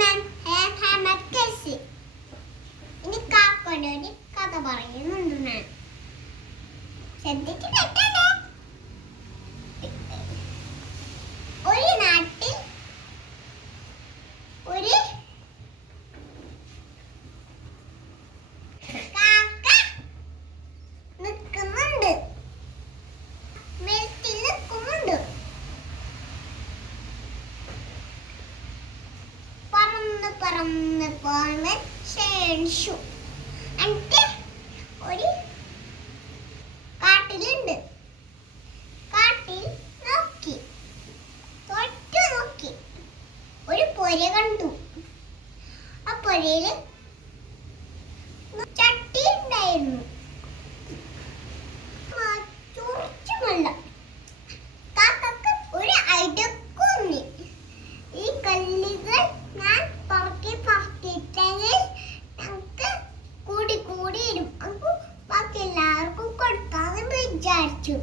മാം, hammer case. ഇനി കാക്കയുടെ ഒരു കഥ പറയുന്നുണ്ട് ഞാൻ. ശ്രദ്ധിച്ച് കേട്ടോളൂ. ഒരു നാട്ടിൽ ഒരു കാക്ക നിൽക്കുന്നുണ്ട്. മരത്തിൽ നിൽക്കുന്നുണ്ട്. പറന്ന് പറന്ന് പോകാൻ ക്ഷണിച്ചു. എന്നിട്ട് ഒരു കാട്ടിലുണ്ട്. കാട്ടിൽ നോക്കി, തൊട്ടു നോക്കി, ഒരു പുര കണ്ടു. ആ പുരയില് ചട്ടി ഉണ്ടായിരുന്നു. കുറച്ച് വെള്ളം. കാക്കക്ക് ഒരു ഐഡിയ തോന്നി. ഈ കല്ലുകൾ ഞാൻ പറക്കിയിട്ടെങ്കിൽ ഞങ്ങൾക്ക് കൂടി ഇടും. അപ്പൊ ബാക്കി എല്ലാവർക്കും കൊടുക്കാന്ന് വിചാരിച്ചു.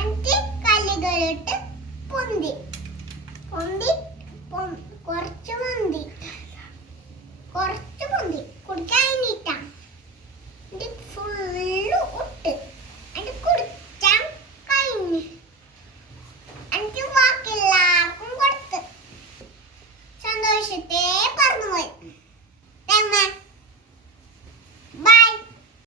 എന്നിട്ട് കല്ലുകളിട്ട് പൊന്തി കുറച്ച് പൊന്തി.